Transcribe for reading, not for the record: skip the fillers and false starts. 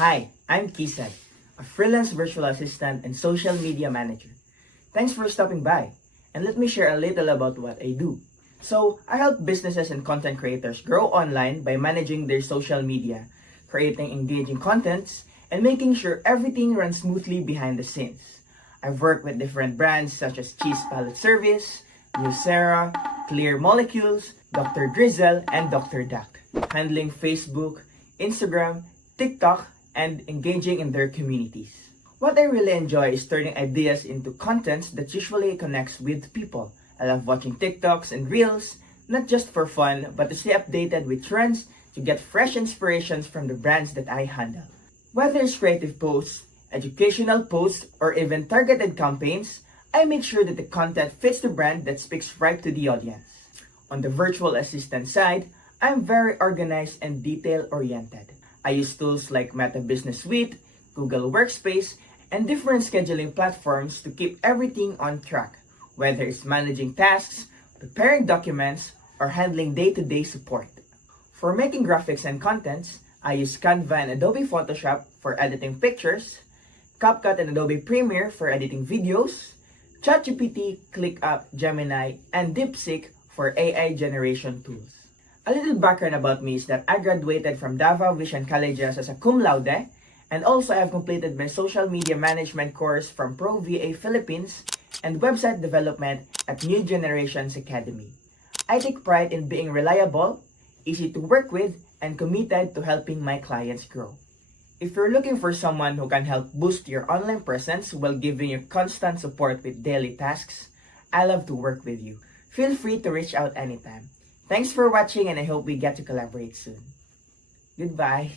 Hi, I'm Kisad, a freelance virtual assistant and social media manager. Thanks for stopping by, and let me share a little about what I do. So, I help businesses and content creators grow online by managing their social media, creating engaging contents, and making sure everything runs smoothly behind the scenes. I've worked with different brands such as Cheese Palette Service, Nucera, Clear Molecules, Dr. Drizzle, and Dr. Duck, handling Facebook, Instagram, TikTok, and engaging in their communities. What I really enjoy is turning ideas into contents that usually connects with people. I love watching TikToks and Reels, not just for fun, but to stay updated with trends to get fresh inspirations from the brands that I handle. Whether it's creative posts, educational posts, or even targeted campaigns, I make sure that the content fits the brand that speaks right to the audience. On the virtual assistant side, I'm very organized and detail-oriented. I use tools like Meta Business Suite, Google Workspace, and different scheduling platforms to keep everything on track, whether it's managing tasks, preparing documents, or handling day-to-day support. For making graphics and contents, I use Canva and Adobe Photoshop for editing pictures, CapCut and Adobe Premiere for editing videos, ChatGPT, ClickUp, Gemini, and DeepSeek for AI generation tools. A little background about me is that I graduated from Davao Vision Colleges as a cum laude, and also I have completed my social media management course from ProVA Philippines and website development at New Generations Academy. I take pride in being reliable, easy to work with, and committed to helping my clients grow. If you're looking for someone who can help boost your online presence while giving you constant support with daily tasks, I love to work with you. Feel free to reach out anytime. Thanks for watching, and I hope we get to collaborate soon. Goodbye.